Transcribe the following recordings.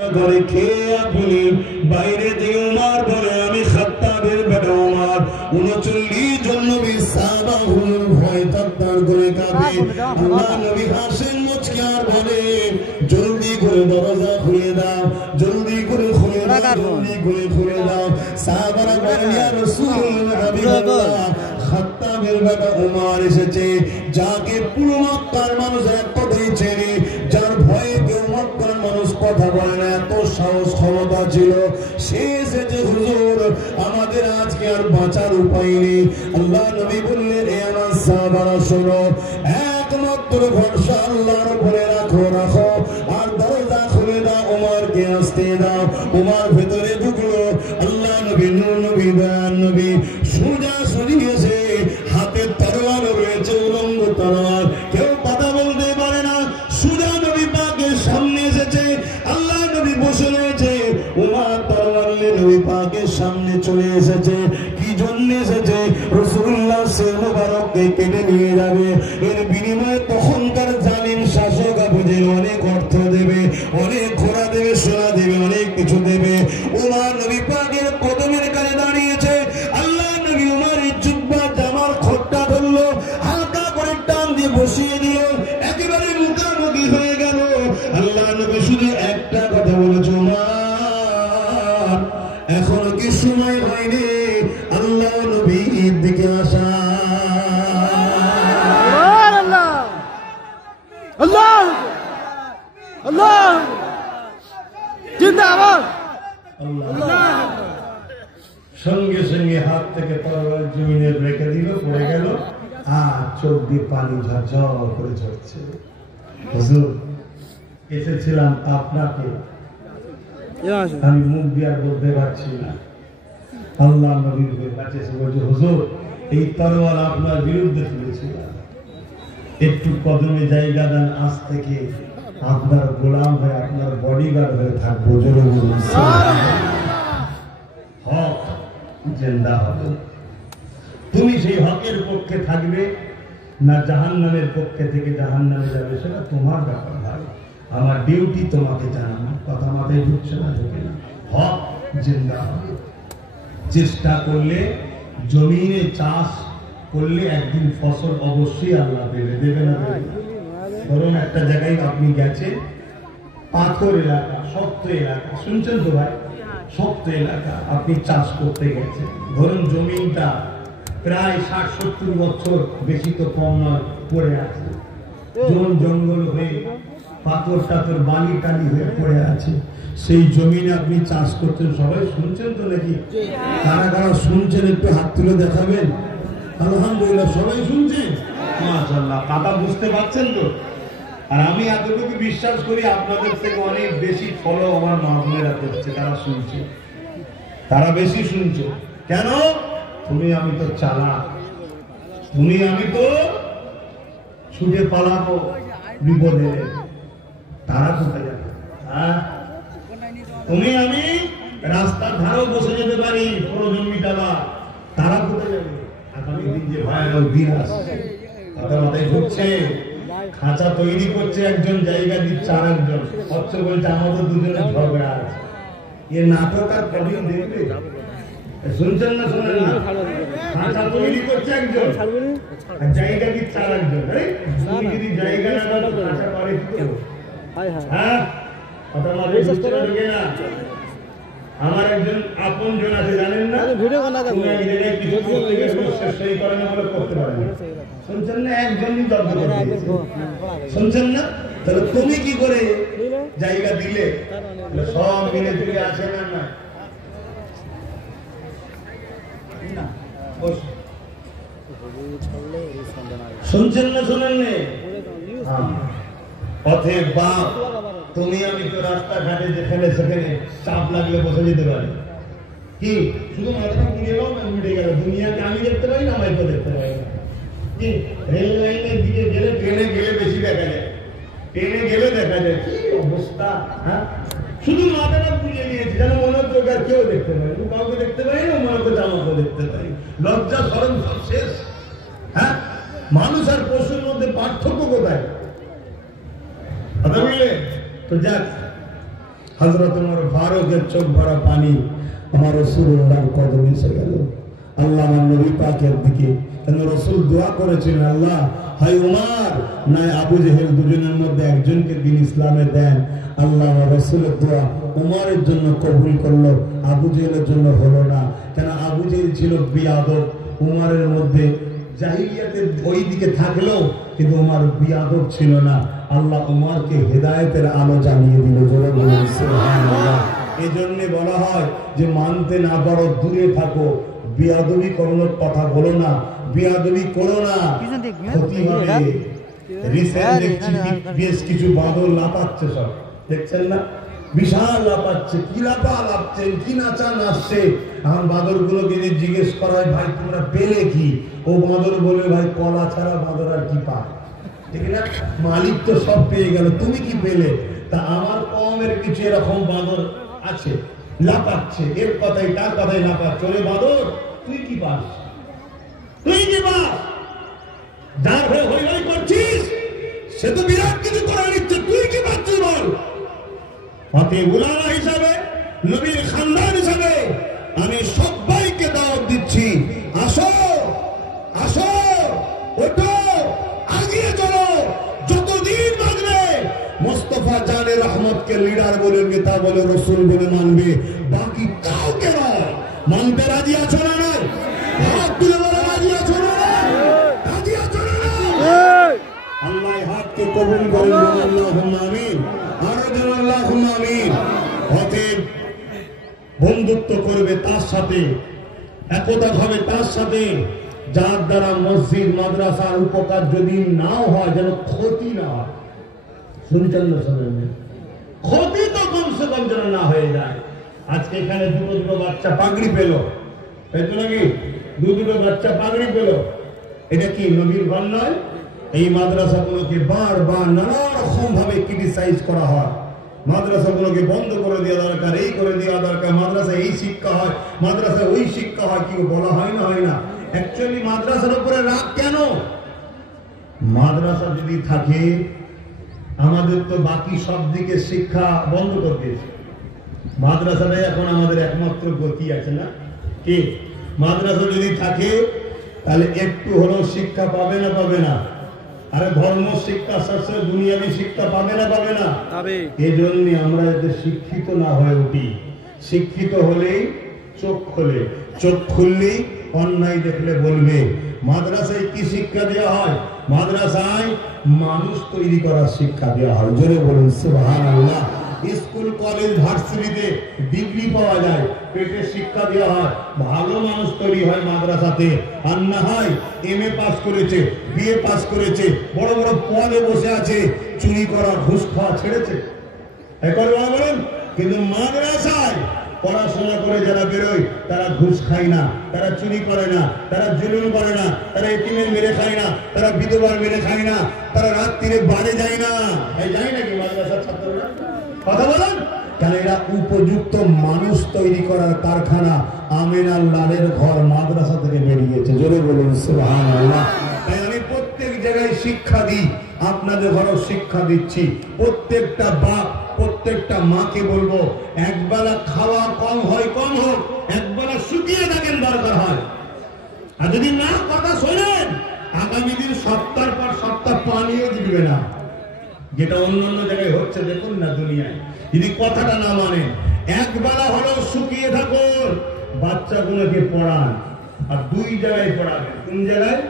ঘরে খেয়ে আপনি বাইরে যে উমার বলে আমি খাত্তাবের বেটা উমার 39 জন নবীর সাহাবা হুজুর ভয় তার করে কাঁপে। আল্লাহ নবী হাসেন মুচকি আর বলে জলদি করে দরজা খুলে দাও, জলদি করে খুলে দাও, জলদি করে খুলে দাও। সাহাবারা বলেন ইয়া রাসূলুল্লাহ হাবিবাল্লাহ খাত্তাবের বেটা উমার এসেছে, যাকে পুরো মক্কার মানুষ এক কথাই চেনে, যার ভয়ে কেউ মক্কার মানুষ কথা বলে না, এত সাহস ক্ষমতা ছিল। সে এসেছে হুজুর, আমাদের আজকে আর বাঁচার উপায় নেই। আল্লাহ নবী বললেন এ আমার সাহাবারা শোনো, একমাত্র ভরসা আল্লাহর উপরে রাখো, রাখো আর দরজা খুলে দাও, উমরকে আসতে দাও। উমর ভেতরে ঢুকলো। আল্লাহ নবী নূর নবী দয়ান নবী সোজা সরিয়েছে, হাতে তরোয়ার রয়েছে, উলঙ্গ তরোয়ার, কেউ কথা বলতে পারে না। সোজা নবী পাকের সামনে এসেছে, আল্লাহ নবী বসে রয়েছে, উমর তরোয়ার নিয়ে নবী পাকের সামনে চলে এসেছে। কি জন্য এসেছে? রাসূলুল্লাহ সে মুবারককে কেটে নিয়ে যাবে, এর বিনিময়ে তখনকার জালিম শাসক আবুজেল অনেক অর্থ দেবে, অনেক ঘোড়া দেবে, সোনা দেবে, অনেক কিছু দেবে। উমর নবী পাকের কদমের কাছে দাঁড়িয়েছে। আল্লাহ নবী উমরের জুব্বা জামার খোঁটটা ধরলো, হালকা করে টান দিয়ে বসিয়ে দিল, একেবারে মুখামুখি হয়ে গেল। আল্লাহ নবী শুধু একটা কথা বলেছে, উমর এখনো কি সময় হয়নি আল্লাহ নবীর দিকে আসা? আল্লাহ আল্লাহ জিন্দাবাদ। সঙ্গে সঙ্গে হাত থেকে তরবারি জমিনে রেখে দিল, পড়ে গেল, আর চোখ দিয়ে পানি ঝরঝর করে ঝরছে। হুজুর এসেছিলাম আপনাকে, আমি মুখ দিয়ে আর বলতে পারছি না। আল্লাহ নবীর কাছে এসে বলছে, হুজুর এই তরোয়ার আপনার বিরুদ্ধে তুলেছিলাম, একটু কদমে জায়গা দেন, আজ থেকে আপনার গোলাম হয়ে, আপনার বডিগার্ড হয়ে থাকবো। জোরে বলুন হক জিন্দা হবে। তুমি সেই হকের পক্ষে থাকবে না জাহান্নামের পক্ষে থেকে জাহান্নামে যাবে, সেটা তোমার ব্যাপার ভাই। আমার ডিউটি তোমাকে জানানো। কথা মাথায় ঢুকছে না? ঢুকে না। হক জিন্দা হবে। চেষ্টা করলে, জমিনে চাষ করলে একদিন ফসল অবশ্যই আল্লাহ দেবে, দেবে না দেবে? ধরুন একটা জায়গায় আপনি গেছেন, পাথর এলাকা, শক্ত এলাকা, শুনছেন তো ভাই, শক্ত এলাকা, আপনি চাষ করতে গেছেন। ধরুন জমিনটা প্রায় 60-70 বছর, বেশি তো কম নয়, পড়ে আছে, জঙ্গল হয়ে পাথর টাথর বালি টালি হয়ে পড়ে আছে। সেই জমিনে আপনি চাষ করতেন। সবাই শুনছেন তো নাকি? কারা কারা শুনছেন একটু হাত তুলে দেখাবেন। আলহামদুলিল্লাহ সবাই শুনছেন, মাশাআল্লাহ। কথা বুঝতে পারছেন তো? আর আমি এতটুকু বিশ্বাস করি আপনাদের থেকে অনেক বেশি ফলো আমার মা-বোনেরা করছে, তারা শুনছে, তারা বেশি শুনছে। কেন? তুমি আমি তো চালাক, তুমি আমি তো ছুটে পালাবো বিপদে, তারা কোথায় যাবে? হ্যাঁ, তুমি আমি রাস্তার ধারেও বসে যেতে পারি, প্রয়োজন মিটাবা, তারা কোথায় যাবে? আগামী দিন যে ভয়ানক দিন আসছে, কথা মাথায় ঢুকছে। খাঁচা তৈরি করছে একজন, জায়গা দিচ্ছে আর একজন, অথচ বলছে আমাদের দুজনের ঝগড়া আছে। এ নাটক আর কদিন দেখবে? শুনছেন না শোনেন না? খাঁচা তৈরি করছে একজন, জায়গা দিচ্ছে আর একজন। তুমি যদি জায়গা না দাও, খাঁচা পারে কি করবো? হ্যাঁ, কথা মাথায় ঢুকছে না? ঢুকে না? আমার একজন আপন জন আছে, জানেন না? সেই কারণে আমরা করতে পারি না। শুনছেন না? একজনই দরকার, শুনছেন না? তাহলে তুমি কি করে জায়গা দিলে? সব মিলে তুলে আছে না? না, শুনছেন না? শোনেন না? পথে বাপ, তুমি আমি তো রাস্তাঘাটে যেখানে সেখানে চাপ লাগলে বসে যেতে পারি, কি শুধু মাথা ঘুরে গেল মিটে গেল। দুনিয়াকে আমি দেখতে পারি না, আমায় তো দেখতে পারি না। কি রেল লাইনের দিকে গেলে, ট্রেনে গেলে বেশি দেখা যায়, ট্রেনে গেলে দেখা যায় কি অবস্থা। হ্যাঁ, শুধু মাথাটা পুড়িয়ে নিয়েছি, যেন মনে হচ্ছে ওকে আর কেউ দেখতে পারি, কাউকে দেখতে পারি না, মনে হচ্ছে আমাকে দেখতে পারি। লজ্জা শরম সব শেষ। হ্যাঁ, মানুষ আর পশুর মধ্যে পার্থক্য কোথায়? কথা বুঝলে? তো যাক, হযরত ওমর ফারুকের চোখ ভরা পানি আমার রাসূলুল্লাহর কদমে এসে গেল। আল্লাহ আমার নবী পাকের দিকে, কেন রাসূল দোয়া করেছিলেন, আল্লাহ হাই ওমর না আবু জেহেল, দুজনের মধ্যে একজনকে দিন ইসলামে দেন। আল্লাহ আমার রাসূলের দোয়া ওমরের জন্য কবুল করলো, আবু জেহেলের জন্য হলো না। কেন আবু জেহেল ছিল বিয়াদব, উমরের মধ্যে জাহিলিয়াতের ওই দিকে থাকলেও কিন্তু উমর বিয়াদব ছিল না। আল্লাহ উমরকে হেদায়েতের আলো জানিয়ে দিল। জোরে বলুন সুবহানাল্লাহ। এই জন্য বলা হয় যে মানতে না পারো দূরে থাকো, বিয়াদবি করোনার কথা বলো না, বিয়াদবি করো না, ক্ষতি হবে। রিসেন্ট বেশ কিছু বাদল লাপাচ্ছে, সব দেখছেন না, বিশাল লাপাচ্ছে। কি লাপাচ্ছেন, কি নাচা নাচছে। এখন বাদর গুলোকে জিজ্ঞেস করা হয়, ভাই তোমরা পেলে কি? ও বাদর বলে, ভাই কলা ছাড়া বাদর আর কি পায়, ঠিক না? মালিক তো সব পেয়ে গেল, তুমি কি পেলে? তা আমার কমের কিছু এরকম বাদর আছে, লাপাচ্ছে, এর কথাই তার কথাই লাপাচ্ছে। ওরে বাদর, তুই কি পাস? তুই কি পাস? যার হয়ে হই হই করছিস সে তো বিরাট কিছু করে নিচ্ছে, তুই কি পাচ্ছিস বল? অতএব উলামা হিসাবে, নবীর খানদান হিসাবে আমি সবাইকে দাওয়াত দিচ্ছি, আসো আসো, ওঠো, আগিয়ে চলো। যতদিন বাঁচবে মোস্তফা জানে রহমতকে লিডার বলে, নেতা বলে, রসুল বলে মানবে, বাকি কাউকে নয়। মানতে রাজি আছো না? নয় হাত তুলে বলে রাজি আছো না? রাজি আছো না? আল্লাহ হাতকে কবুল করেন, আল্লাহুম্মা আমিন। আরো যেন আল্লাহুম্মা আমিন। অতএব বন্ধুত্ব করবে তার সাথে, একতা হবে তার সাথে, যার দ্বারা মসজিদ মাদ্রাসার উপকার যদি নাও হয়, যেন ক্ষতি না হয়। শুনছেন না? শোনেন, ক্ষতি তো কমসে কম যেন না হয়ে যায়। আজকে এখানে দুটো বাচ্চা পাগড়ি পেল, তাই তো নাকি? দুটো বাচ্চা পাগড়ি পেল, এটা কি নবীর গান নয়? এই মাদ্রাসাগুলোকে বারবার নানা রকম ভাবে ক্রিটিসাইজ করা হয়। মাদ্রাসাগুলোকে বন্ধ করে দেওয়া দরকার, এই করে দেওয়া দরকার, মাদ্রাসা এই শিক্ষা হয়, মাদ্রাসা ওই শিক্ষা হয়, কি বলা হয় না? হয় না। অ্যাকচুয়ালি মাদ্রাসার উপরে রাগ কেন? মাদ্রাসা যদি থাকে, আমাদের তো বাকি সব দিকে শিক্ষা বন্ধ করে দিয়েছে। মাদ্রাসাটাই এখন আমাদের একমাত্র গতি আছে, না কি? মাদ্রাসা যদি থাকে তাহলে একটু হলেও শিক্ষা পাবে না? পাবে না? আরে ধর্ম শিক্ষা সাথে দুনিয়াবি শিক্ষা পাবে না? পাবে না? এই জন্য আমরা যাতে শিক্ষিত না হয়ে উঠি। শিক্ষিত হলেই চোখ খোলে, চোখ খুললেই অন্যায় দেখলে বলবে। মাদ্রাসায় কি শিক্ষা দেওয়া হয়? মাদ্রাসায় মানুষ তৈরি করার শিক্ষা দেওয়া হয়। জোরে বলুন সুবহানাল্লাহ। স্কুল কলেজ ভার্সিটিতে ডিগ্রি পাওয়া যায়, পেটে শিক্ষা দেওয়া হয়, ভালো মানুষ তৈরি হয় মাদ্রাসাতে। আর না হয় এমএ পাস করেছে, বিএ পাস করেছে, বড় বড় পদে বসে আছে, চুরি করা ঘুষ খাওয়া ছেড়েছে। এখন বলেন, কিন্তু মাদ্রাসায় পড়াশোনা করে যারা বেরোয় তারা ঘুষ খায় না, তারা চুরি করে না, তারা জুলুম করে না, তারা এতিমের মেরে খায় না, তারা বিধবার মেরে খায় না, তারা রাত্রিরে বাড়ি যায় না। যায় নাকি মাদ্রাসার ছাত্ররা? কথা বলেন কেন? এরা উপযুক্ত মানুষ তৈরি করার কারখানা। আমিনার লালের ঘর মাদ্রাসা থেকে বেরিয়েছে। জোরে বলুন সুবহানাল্লাহ। তাই আমি প্রত্যেক জায়গায় শিক্ষা দিই, আপনাদের ঘরেও শিক্ষা দিচ্ছি। প্রত্যেকটা বাপ, প্রত্যেকটা মাকে বলবো, একবেলা খাওয়া কম হয়, কম হোক, একবেলা শুকিয়ে থাকেন দরকার হয়। আর যদি না কথা শোনেন, আগামী দিন সপ্তাহ পর সপ্তাহ পানিও দিবে না, যেটা অন্যান্য জায়গায় হচ্ছে। দেখুন না দুনিয়ায়, যদি কথাটা না মানেন, একবেলা হলেও শুকিয়ে থাকুন, বাচ্চাগুলোকে পড়ান। আর দুই জায়গায় পড়াবেন। কোন জায়গায়?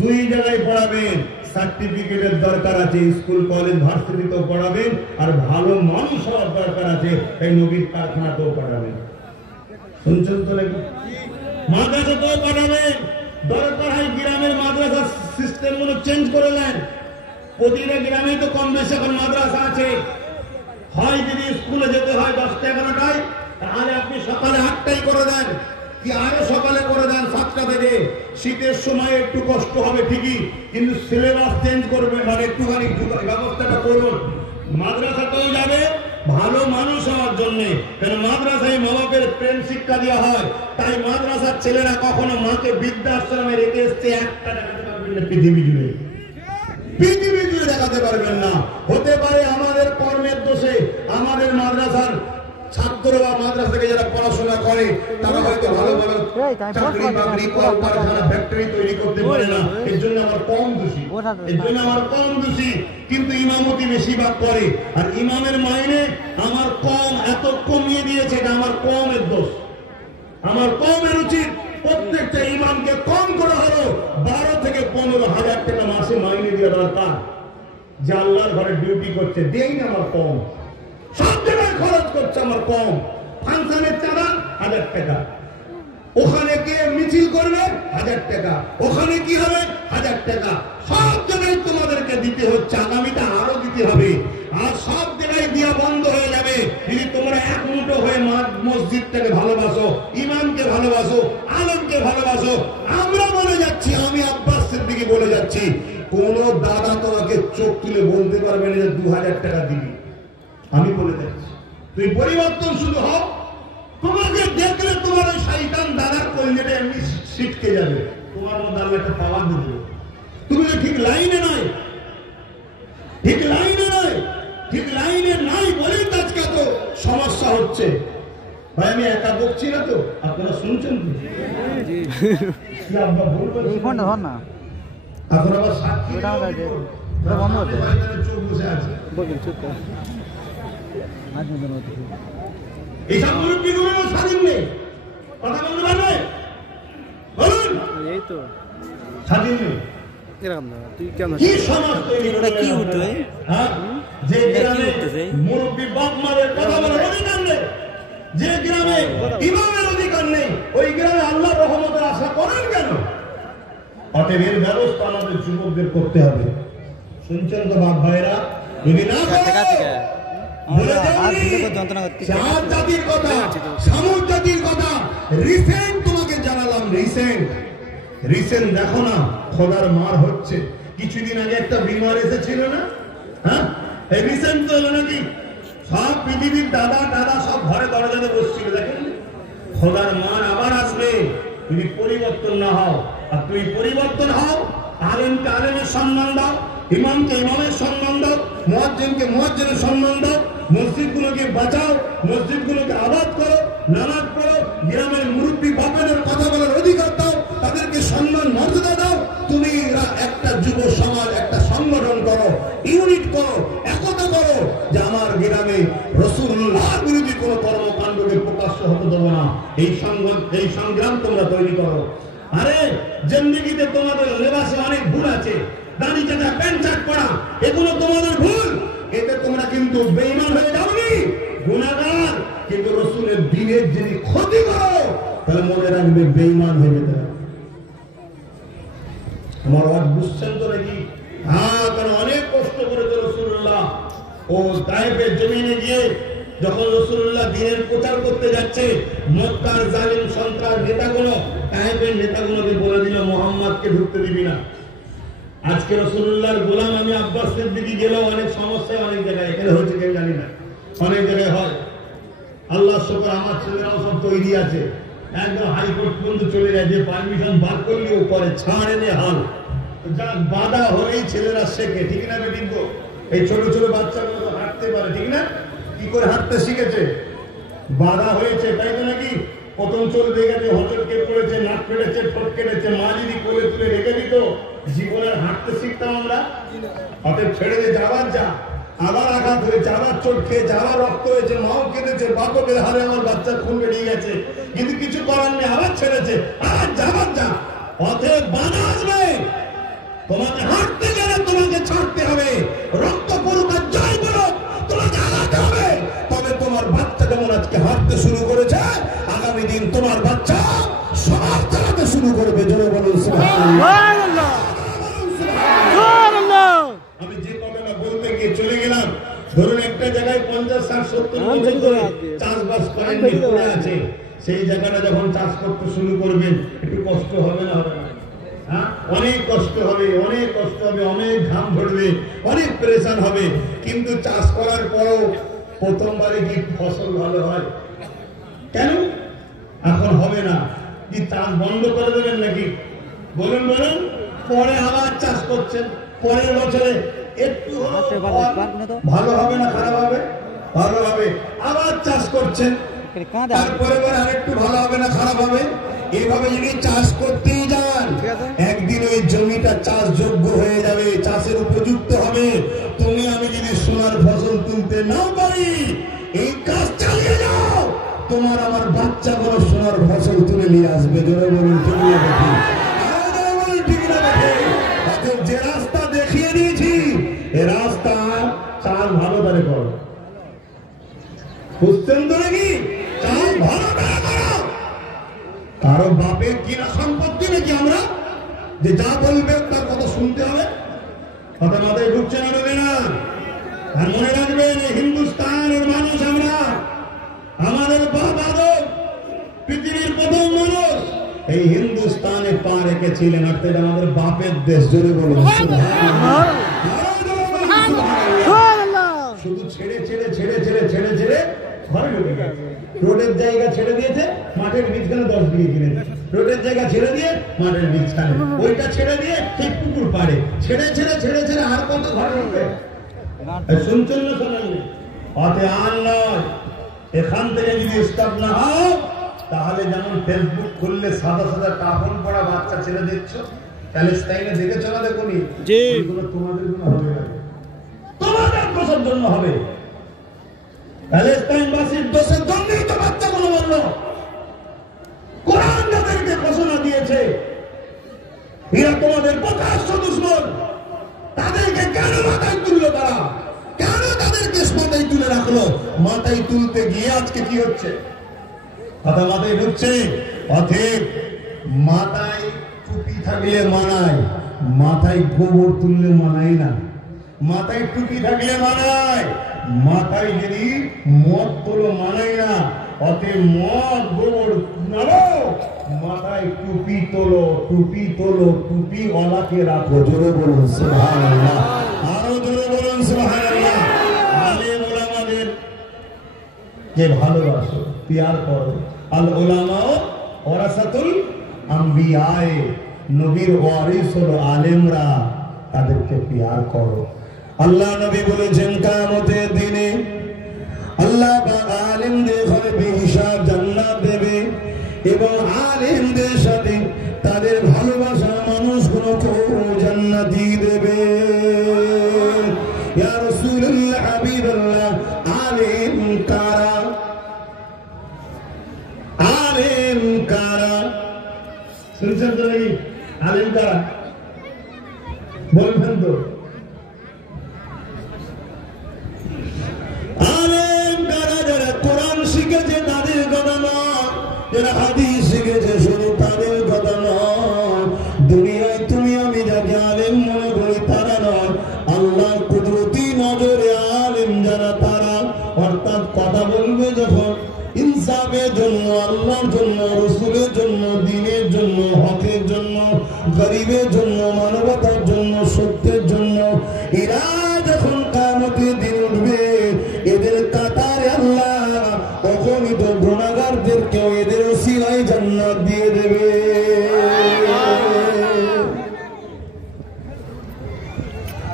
দুই জায়গায় পড়াবেন। সার্টিফিকেটের দরকার আছে, স্কুল কলেজ ভার্সিটিতেও পড়াবেন, আর ভালো মানুষ হওয়ার দরকার আছে, এই নবীর কারখানাতেও পড়াবেন। শুনছেন তো নাকি? মাদ্রাসাতেও পড়াবেন। দরকার হয় গ্রামের মাদ্রাসা সিস্টেম গুলো চেঞ্জ করে নেন। প্রতিটা গ্রামেই তো কম বেশি এখন মাদ্রাসা আছে। হয় যদি স্কুলে যেতে হয় 10টা 11টায়, তাহলে আপনি সকালে 8টায় করে দেন, কি আরো সকালে করে দেন 7টা থেকে। শীতের সময় একটু কষ্ট হবে ঠিকই, কিন্তু সিলেবাস চেঞ্জ করবে, মানে একটুখানি ব্যবস্থাটা করুন। মাদ্রাসাতেও যাবে ভালো মানুষ হওয়ার জন্য, কারণ মাদ্রাসায় মা বাপের প্রেম শিক্ষা দেওয়া হয়। তাই মাদ্রাসার ছেলেরা কখনো মাকে বৃদ্ধাশ্রমে রেখে এসছে একটা দেখাতে পারবেন না পৃথিবী জুড়ে। পৃথিবী করে দেখাতে পারবেন না। হতে পারে আমাদের কর্মের দোষে, আমাদের মাদ্রাসার ছাত্র বা মাদ্রাসা থেকে যারা পড়াশোনা করে তারা হয়তো ভালো ভালো চাকরি বাকরি কারখানা ফ্যাক্টরি তৈরি করতে পারে না, এর জন্য আমার কম দোষী, এর জন্য আমার কম দোষী। কিন্তু ইমামতি বেশিরভাগ করে, আর ইমামের মাইনে আমার কম, এত কমিয়ে দিয়েছে, এটা আমার কমের দোষ। আমার কমের উচিত প্রত্যেকটা ইমামকে কম করা হলো 12 থেকে 15,000 টাকা মাসে মাইনে দেওয়া দরকার। যে আল্লাহর ঘরে ডিউটি করছে দেই না আমার কম, সব জায়গায় খরচ করছে আমার কম। ফাংশনের চাঁদা 1000 টাকা, ওখানে কে মিছিল করবে 1000 টাকা, ওখানে কি হবে 1000 টাকা, সব জায়গায় তোমাদেরকে দিতে হচ্ছে, আগামীটা আরো দিতে হবে। আর সব জায়গায় দিয়া বন্ধ হয়ে যাবে যদি তোমরা এক মুঠো হয়ে মসজিদটাকে ভালোবাসো, ইমামকে ভালোবাসো, আলেমকে ভালোবাসো। আমরা বলে যাচ্ছি, আমি আব্বাস সিদ্দিকী বলে যাচ্ছি, কোন দাদা তোমাকে চোখ তুলে বলতে পারবে না যে 2000 টাকা দিবি। আমি বলে যাচ্ছি, তুই পরিবর্তন শুরু হও। তোমাকে দেখলে তোমার ওই শয়তান দাদার কলিজাটা এমনি ছিটকে যাবে, তোমার মধ্যে আল্লাহ একটা পাওয়ার দিবে। তুমি তো ঠিক লাইনে নাই, ঠিক লাইনে নাই, ঠিক লাইনে নাই বলেই তো আজকে তো সমস্যা হচ্ছে। ভাই আমি একা বকছি না তো, আপনারা শুনছেন তো? এখন আবার সাক্ষী চোখ বসে আছে। এইসব মুরব্বীগুলো স্বাধীন নেই, কথা বলতে পারবে? বলুন, এই তো স্বাধীন নেই। কি সমাজ তৈরি করে, কি উঠে যে গ্রামে মুরব্বী বাপ মায়ের কথা বলার অধিকার নেই, যে গ্রামে ইমামের অধিকার নেই, ওই গ্রামে আল্লাহর রহমতের আশা করেন কেন? অতএব এর ব্যবস্থা আমাদের যুবকদের করতে হবে। শুনছেন তো বাপ ভাইরা? যদি না জাতির কথা, সামুদ জাতির কথা রিসেন্ট তোমাকে জানালাম, রিসেন্ট দেখো না, খোদার মার হচ্ছে। কিছুদিন আগে একটা বিমার এসেছিল না, হ্যাঁ, এই রিসেন্ট তো এলো নাকি, সব পৃথিবীর দাদা দাদা সব ঘরে দরজাতে বসছিল, দেখেন খোদার মার আবার আসবে যদি পরিবর্তন না হও। আর তুমি পরিবর্তন হও, আলেমকে আলেমের সম্মান দাও, ইমামকে ইমামের সম্মান দাও, মুয়াজ্জিনকে মুয়াজ্জিনের সম্মান দাও, মসজিদগুলোকে বাঁচাও, মসজিদগুলোকে আবাদ করো, নামাজ পড়ো, গ্রামের মুরব্বী বাপেদের কথা বলার অধিকার দাও, তাদেরকে সম্মান মর্যাদা দাও। তুমি একটা যুব সমাজ, একটা সংগঠন করো, ইউনিট করো, একতা করো, যে আমার গ্রামে রাসূলুল্লাহ বিরোধী কোনো কর্মকাণ্ডকে প্রকাশ্য হতে দেবো না। এই সংগ্রাম তোমরা তৈরি করো। আরে জিন্দেগিতে তোমাদের লেবাসে অনেক ভুল আছে, দাড়ি কাটা, প্যান্ট শার্ট পরা, এগুলো তোমাদের ভুল। এতে তোমরা কিন্তু বেঈমান হয়ে যাওনি, গুনাহগার। কিন্তু রাসূলের দ্বীনের যদি ক্ষতি করো তাহলে মনে রাখবে বেঈমান হয়ে যেতে হবে। আমার আওয়াজ বুঝছেন তো নাকি? হ্যাঁ, কারণ অনেক কষ্ট করেছে রাসূলুল্লাহ। ও তায়েফের জমিনে গিয়ে যখন রাসূলুল্লাহ দ্বীনের প্রচার করতে যাচ্ছে, মক্কার জালিম সন্ত্রাস নেতাগুলো, তায়েফের নেতাগুলোকে বলে দিল মুহাম্মদকে ঢুকতে দিবি না। আজকে রাসূলুল্লাহর গোলাম আমি আব্বাস সিদ্দিকী গেলেও অনেক সমস্যা, অনেক জায়গায়, এখানে হচ্ছে কেন জানি না, অনেক জায়গায় হয়। আল্লাহ শুকর আমার ছেলেরাও সব তৈরি আছে, একদম হাইকোর্ট পর্যন্ত চলে যায়, যে পারমিশন বার করলেও করে, ছাড় এনে হাল যা বাধা হলেই ছেলেরা শেখে, ঠিক না বেঠিক? এই ছোট ছোট বাচ্চাগুলো হাঁটতে পারে, ঠিক না? কি করে হাঁটতে শিখেছে? বাধা হয়েছে, তাই তো নাকি? প্রথম চলতে গেছে, হচটকে পড়েছে, নাক ফেটেছে, ঠোঁট কেটেছে, মা যদি কোলে তুলে রেখে দিত, জীবনের হাঁটতে শিখতাম আমরা? অতএব ছেড়ে দিয়ে যাবার যা, আবার আঘাত হয়েছে, আবার চোট খেয়েছে, আবার রক্ত হয়েছে, মাও কেঁদেছে, বাপও কেঁদে, হারে আমার বাচ্চার খুন বেরিয়ে গেছে, কিন্তু কিছু করার নেই, আবার ছেড়েছে, আবার যাবার যা। অতএব বাধা আসবে, তোমাকে হাঁটতে গেলে তোমাকে ছাড়তে হবে, রক্ত পড়ুক আর যাই বলুক তোমাকে আগাতে হবে। তবে তোমার বাচ্চা যেমন আজকে হাঁটতে শুরু করেছে, আগামী দিন তোমার বাচ্চা সমাজ চালাতে শুরু করবে। জোরে বলুন সুবহানাল্লাহ। আমি যে কথাটা বলতে গিয়ে চলে গেলাম, ধরুন একটা জায়গায় 50, 60, 70 বছর ধরে চাষবাস করেন পড়ে আছে, সেই জায়গাটা যখন চাষ করতে শুরু করবেন একটু কষ্ট হবে না? হবে না? হ্যাঁ, অনেক কষ্ট হবে, অনেক কষ্ট হবে, অনেক ঘাম ঝরবে, অনেক পরেশান হবে। কিন্তু চাষ করার পরও প্রথমবারে কি ফসল ভালো হয়? কেন এখন হবে না? কি চাষ বন্ধ করে দেবেন নাকি? বলুন বলুন। পরে আবার চাষ করছেন, পরের বছরে একটু ভালো হবে না খারাপ হবে? ভালো হবে। আবার চাষ করছেন, তারপরে আরেকটু ভালো হবে না খারাপ হবে? এইভাবে যদি চাষ করতেই যান, একদিন ওই জমিটা চাষযোগ্য হয়ে যাবে, চাষের উপযুক্ত হবে। তুমি আমি যদি সোনার ফসল তুলতে নাও পারি, এই কাজ চালিয়ে যাও, তোমার আমার বাচ্চা বড় সোনার ফসল তুলে নিয়ে আসবে। জোরে বলুন ঠিক না বেঠিক? ঠিক না বেঠিক? যে রাস্তা দেখিয়ে দিয়েছি, এ রাস্তা চাল ভালো করে করো। বুঝছেন তো নাকি? চাল ভালো করে করো। কারো বাপের কিনা সম্পত্তি নাকি আমরা যে যা বলবে তার কথা শুনতে হবে? কথা মাথায় ঢুকছে না, ঢুকে না? আর মনে রাখবেন, হিন্দুস্তানের মানুষ আমরা, আমাদের বাবা পৃথিবীর প্রথম মানুষ এই হিন্দুস্তানে পা রেখেছিলেন, আর এটা আমাদের বাপের দেশ। জোরে বলুন শুধু ছেড়ে ছেড়ে ছেড়ে ছেড়ে ছেড়ে ছেড়ে ঘরে ঢুকে গেছে। রোডের জায়গা ছেড়ে দিয়েছে, মাঠের বীজখানে 10 বিঘে কিনেছে। রোডের জায়গা ছেড়ে দিয়ে মাঠের বীজখানে, ওইটা ছেড়ে দিয়ে ঠিক পুকুর পাড়ে ছেড়ে ছেড়ে ছেড়ে ছেড়ে আর কত ঘরে ঢুকবে? শুনছেন না? শোনেননি? অতে আর নয়, এখান থেকে যদি স্টাফ না হও, তাহলে যেমন ফেসবুক খুললে সাদা সাদা কাপড় পরা বাচ্চা ছেড়ে দিচ্ছ, প্যালেস্টাইনে দেখেছো না? দেখুনি? ওইগুলো তোমাদের জন্য হবে না, তোমাদের দোষের জন্য হবে। প্যালেস্টাইনবাসীর দোষের জন্যই তো বাচ্চাগুলো বলল। কোরআন তাদেরকে ঘোষণা দিয়েছে, এরা তোমাদের প্রকাশ্য দুশমন। তাদেরকে কেন মাথায় তুললো? তারা কেন তাদেরকে মাথায় তুলে রাখলো? মাথায় তুলতে গিয়ে আজকে কি হচ্ছে? কথা মাথায় ঢুকছে? অথেব মাথায় টুপি থাকলে মানায়, মাথায় গোবর তুললে মানায় না। মাথায় টুপি থাকলে মানায়, মাথায় যদি মদ তোলো মানায় না। অতএব মদ গোবর নাও, মাথায় টুপি তোলো, টুপি তোলো, টুপি ওয়ালাকে রাখো। জোরে বলুন সুবহানাল্লাহ, আরো জোরে বলুন সুবহানাল্লাহ। আলেম ওলামাদের যে ভালোবাসো, প্যার করো। আল উলামা ওয়ারাসাতুল আম্বিয়া, নবীর ওয়ারিস হলো আলেমরা, তাদেরকে প্যার করো। আল্লাহ নবী বলেছেন, কিয়ামতের দিনে আল্লাহ পাক আলেমদের ঘরে বেহিসাব জান্নাত দেবে এবং আলেমদের সাথে তাদের ভালোবাসার মানুষগুলোকেও জান্নাতি দেবে। ইয়া রাসূলুল্লাহ, হাবিবাল্লাহ, আলেম কারা? আলেম কারা? শুনছেন তো নাকি? আলেম কারা বলবেন তো? আলেম কারা? যারা কোরআন শিখেছে তাদের কথা নয়, যারা হাদিস শিখেছে শুধু তাদের কথা নয়। দুনিয়ায় তুমি আমি যাকে আলেম মনে করি তারা নয়, আল্লাহর কুদরতি নজরে আলেম যারা তারা। অর্থাৎ কথা বলবে যখন ইনসাফের জন্য, আল্লাহর জন্য, রাসূলের জন্য, দ্বীনের জন্য, হকের জন্য, গরিবের জন্য, মানবতার জন্য, সত্যের জন্য, এরা যখন কিয়ামতের দিন উঠবে, এদের কাতারে আল্লাহ অগণিত গুনাহগারদেরকে এদের ওসিলায় জান্নাত দিয়ে দেবে।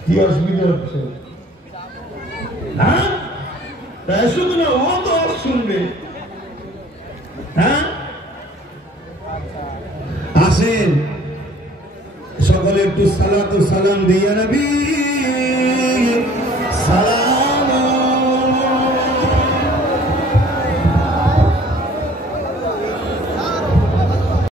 কি অসুবিধা হচ্ছে? হ্যাঁ, তাই শুধু না, ও তো শুনবে। হ্যাঁ, আসেন সকলে একটু সালাতু সালাম দিয়া নবী।